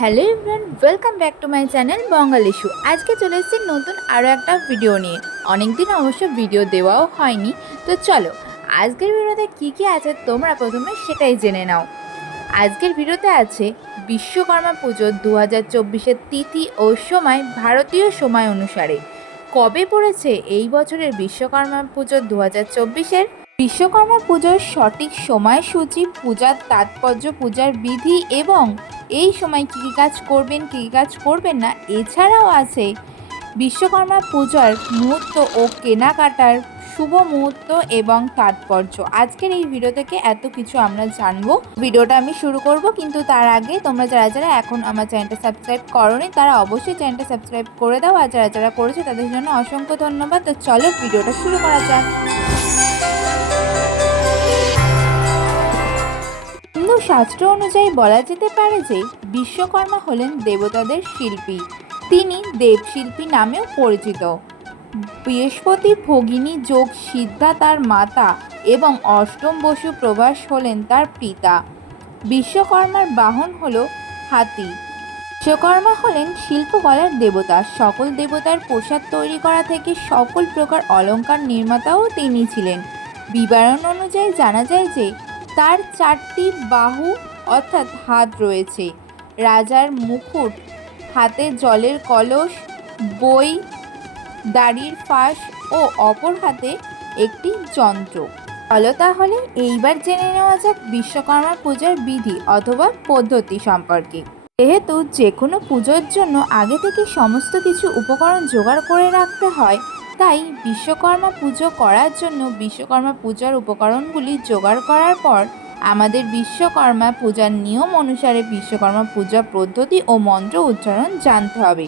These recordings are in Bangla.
Hello everyone, welcome back to my channel Bangal issue. আজকে চলে এসেছি নতুন আরও একটা ভিডিও নিয়ে। অনেক দিন অবশ্য ভিডিও দেওয়াও হয়নি। তো চলো, আজকের ভিডিওতে কী কী আছে তোমরা প্রথমে সেটাই জেনে নাও। আজকের ভিডিওতে আছে বিশ্বকর্মা পুজো দু হাজার চব্বিশের তিথি ও সময় ভারতীয় সময় অনুসারে। কবে পড়েছে এই বছরের বিশ্বকর্মা পুজো দু হাজার চব্বিশের? বিশ্বকর্মা পুজোর সঠিক সময়সূচি, পূজার তাৎপর্য, পূজার বিধি এবং এই সময় কী কী কাজ করবেন, কী কী কাজ করবেন না, এছাড়াও আছে বিশ্বকর্মা পূজার মুহূর্ত ও কেনাকাটার শুভ মুহূর্ত এবং তাৎপর্য। আজকের এই ভিডিও থেকে এত কিছু আমরা জানব। ভিডিওটা আমি শুরু করব, কিন্তু তার আগে তোমরা যারা যারা এখন আমার চ্যানেলটা সাবস্ক্রাইব করোনি, তারা অবশ্যই চ্যানেলটা সাবস্ক্রাইব করে দাও, আর যারা যারা করেছে তাদের জন্য অসংখ্য ধন্যবাদ। তো চলো ভিডিওটা শুরু করা যাক। শাস্ত্র অনুযায়ী বলা যেতে পারে যে বিশ্বকর্মা হলেন দেবতাদের শিল্পী। তিনি দেবশিল্পী নামেও পরিচিত। বৃহস্পতি ভগিনী যোগ সিদ্ধা তার মাতা এবং অষ্টম বসু প্রভাস হলেন তার পিতা। বিশ্বকর্মার বাহন হল হাতি। বিশ্বকর্মা হলেন শিল্পকলার দেবতা। সকল দেবতার পোশাক তৈরি করা থেকে সকল প্রকার অলঙ্কার নির্মাতাও তিনি ছিলেন। বিবরণ অনুযায়ী জানা যায় যে তার চারটি বাহু অর্থাৎ হাত রয়েছে। রাজার মুকুট, হাতে জলের কলস, বই, দাড়ির ফাঁস ও অপর হাতে একটি যন্ত্র। চলো তাহলে এইবার জেনে নেওয়া যাক বিশ্বকর্মা পূজার বিধি অথবা পদ্ধতি সম্পর্কে। যেহেতু যে কোনো পুজোর জন্য আগে থেকে সমস্ত কিছু উপকরণ জোগাড় করে রাখতে হয় তাই বিশ্বকর্মা পুজো করার জন্য বিশ্বকর্মা পূজার উপকরণগুলি জোগাড় করার পর আমাদের বিশ্বকর্মা পূজার নিয়ম অনুসারে বিশ্বকর্মা পূজা পদ্ধতি ও মন্ত্র উচ্চারণ জানতে হবে।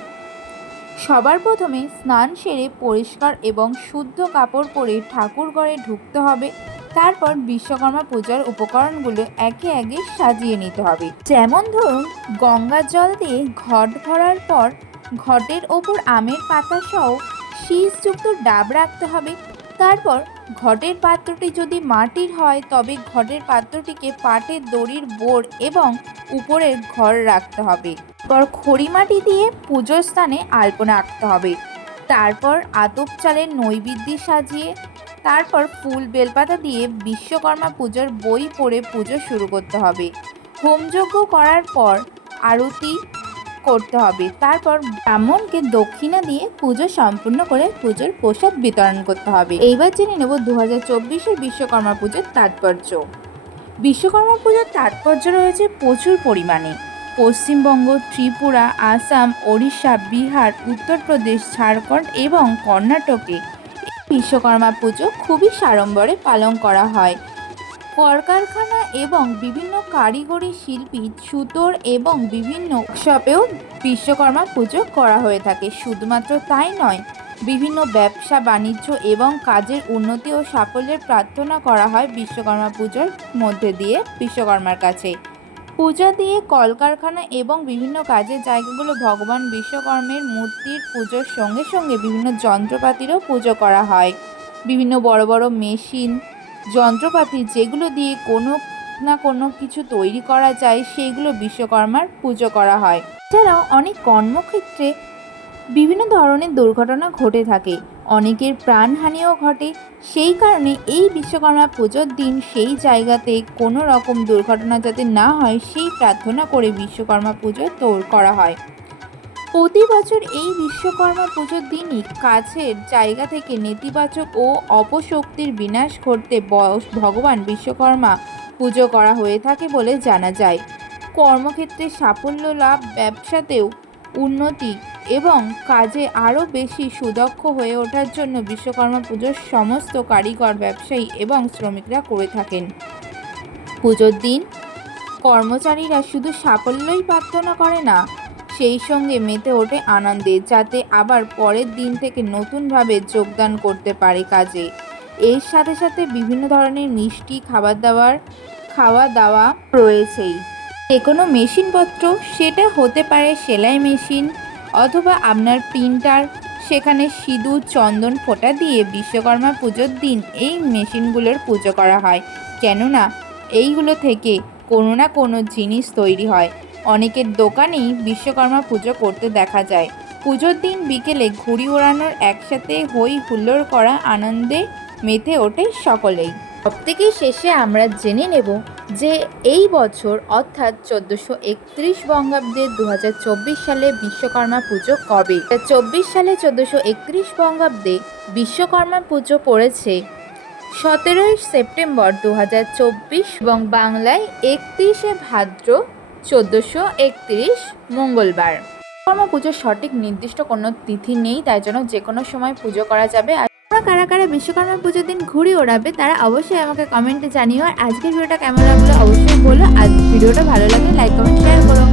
সবার প্রথমে স্নান সেরে পরিষ্কার এবং শুদ্ধ কাপড় পরে ঠাকুর ঘরে ঢুকতে হবে। তারপর বিশ্বকর্মা পূজার উপকরণগুলো একে একে সাজিয়ে নিতে হবে। যেমন ধরুন, গঙ্গার জল দিয়ে ঘট ভরার পর ঘটের ওপর আমের পাতা সহ শীষযুক্ত ডাব রাখতে হবে। তারপর ঘটের পাত্রটি যদি মাটির হয়, তবে ঘটের পাত্রটিকে পাটের দড়ির বোর এবং উপরে ঘর রাখতে হবে। পর খড়ি মাটি দিয়ে পুজোর স্থানে আলপনা আঁকতে হবে। তারপর আতপ চালের নৈবেদ্য সাজিয়ে, তারপর ফুল বেলপাতা দিয়ে বিশ্বকর্মা পুজোর বই পড়ে পুজো শুরু করতে হবে। হোমযজ্ঞ করার পর আরতি করতে হবে। তারপর ব্রাহ্মণকে দক্ষিণা দিয়ে পুজো সম্পূর্ণ করে পুজোর প্রসাদ বিতরণ করতে হবে। এইবার জেনে নেব দু হাজার চব্বিশের বিশ্বকর্মা পুজোর তাৎপর্য। বিশ্বকর্মা পুজোর তাৎপর্য রয়েছে প্রচুর পরিমাণে। পশ্চিমবঙ্গ, ত্রিপুরা, আসাম, ওড়িশা, বিহার, উত্তরপ্রদেশ, ঝাড়খণ্ড এবং কর্ণাটকে বিশ্বকর্মা পুজো খুবই সাড়ম্বরে পালন করা হয়। কলকারখানা এবং বিভিন্ন কারিগরি শিল্পী, সুতোর এবং বিভিন্ন উৎসবেও বিশ্বকর্মা পুজো করা হয়ে থাকে। শুধুমাত্র তাই নয়, বিভিন্ন ব্যবসা, বাণিজ্য এবং কাজের উন্নতি ও সাফল্যের প্রার্থনা করা হয় বিশ্বকর্মা পুজোর মধ্যে দিয়ে বিশ্বকর্মার কাছে। পূজা দিয়ে কলকারখানা এবং বিভিন্ন কাজের জায়গাগুলো ভগবান বিশ্বকর্মের মূর্তির পুজোর সঙ্গে সঙ্গে বিভিন্ন যন্ত্রপাতিরও পুজো করা হয়। বিভিন্ন বড় বড় মেশিন যন্ত্রপাতি যেগুলো দিয়ে কোনো না কোনো কিছু তৈরি করা যায়, সেইগুলো বিশ্বকর্মার পুজো করা হয়। এছাড়াও অনেক কর্মক্ষেত্রে বিভিন্ন ধরনের দুর্ঘটনা ঘটে থাকে। অনেকের প্রাণহানিও ঘটে। সেই কারণে এই বিশ্বকর্মা পুজোর দিন সেই জায়গাতে কোনো রকম দুর্ঘটনা যাতে না হয়, সেই প্রার্থনা করে বিশ্বকর্মা পুজো তোর, করা হয়। প্রতি বছর এই বিশ্বকর্মা পুজোর দিনই কাছের জায়গা থেকে নেতিবাচক ও অপশক্তির বিনাশ ব- ভগবান বিশ্বকর্মা পুজো করা হয়ে থাকে বলে জানা যায়। কর্মক্ষেত্রে সাফল্য লাভ ব্যবসাতেও উন্নতি এবং কাজে আরও বেশি সুদক্ষ হয়ে ওঠার জন্য বিশ্বকর্মা পুজোর সমস্ত কারিগর ব্যবসায়ী এবং শ্রমিকরা করে থাকেন। পুজোর দিন কর্মচারীরা শুধু সাফল্যই প্রার্থনা করে না সেই সঙ্গে মেতে ওঠে আনন্দে, যাতে আবার পরের দিন থেকে নতুনভাবে যোগদান করতে পারে কাজে। এর সাথে সাথে বিভিন্ন ধরনের মিষ্টি খাবার দাবার খাওয়া দাওয়া রয়েছেই। যে কোনো মেশিনপত্র, সেটা হতে পারে সেলাই মেশিন অথবা আপনার প্রিন্টার। সেখানে সিঁদুর, চন্দন ফোঁটা দিয়ে বিশ্বকর্মা পুজোর দিন এই মেশিনগুলোর পুজো করা হয়। কেননা, এইগুলো থেকে কোনো না কোনো জিনিস তৈরি হয়। অনেকের দোকানেই বিশ্বকর্মা পুজো করতে দেখা যায়। পুজোর দিন বিকেলে ঘুড়ি ওড়ানোর একসাথে হই হুল্লোড় করা আনন্দে মেতে ওঠে সকলেই। সবথেকে শেষে আমরা জেনে নেব যে এই বছর অর্থাৎ চোদ্দোশো একত্রিশ বঙ্গাব্দে দু হাজার চব্বিশ সালে বিশ্বকর্মা পুজো কবে? চব্বিশ সালে চোদ্দোশো একত্রিশ বঙ্গাব্দে বিশ্বকর্মা পুজো পড়েছে সতেরোই সেপ্টেম্বর দু হাজার চব্বিশ এবং বাংলায় একত্রিশে ভাদ্র চোদ্দোশো একত্রিশ মঙ্গলবার। কর্ম পুজোর সঠিক নির্দিষ্ট কোনো তিথি নেই, তাই জন্য যে কোনো সময় পুজো করা যাবে। আর তোমরা কারা কারা বিশ্বকর্মা পুজোর দিন ঘুরে ওড়াবে, তারা অবশ্যই আমাকে কমেন্টে জানিও। আর আজকের ভিডিওটা কেমন লাগল অবশ্যই বলো। আর ভিডিওটা ভালো লাগে লাইক কমেন্ট শেয়ার করো।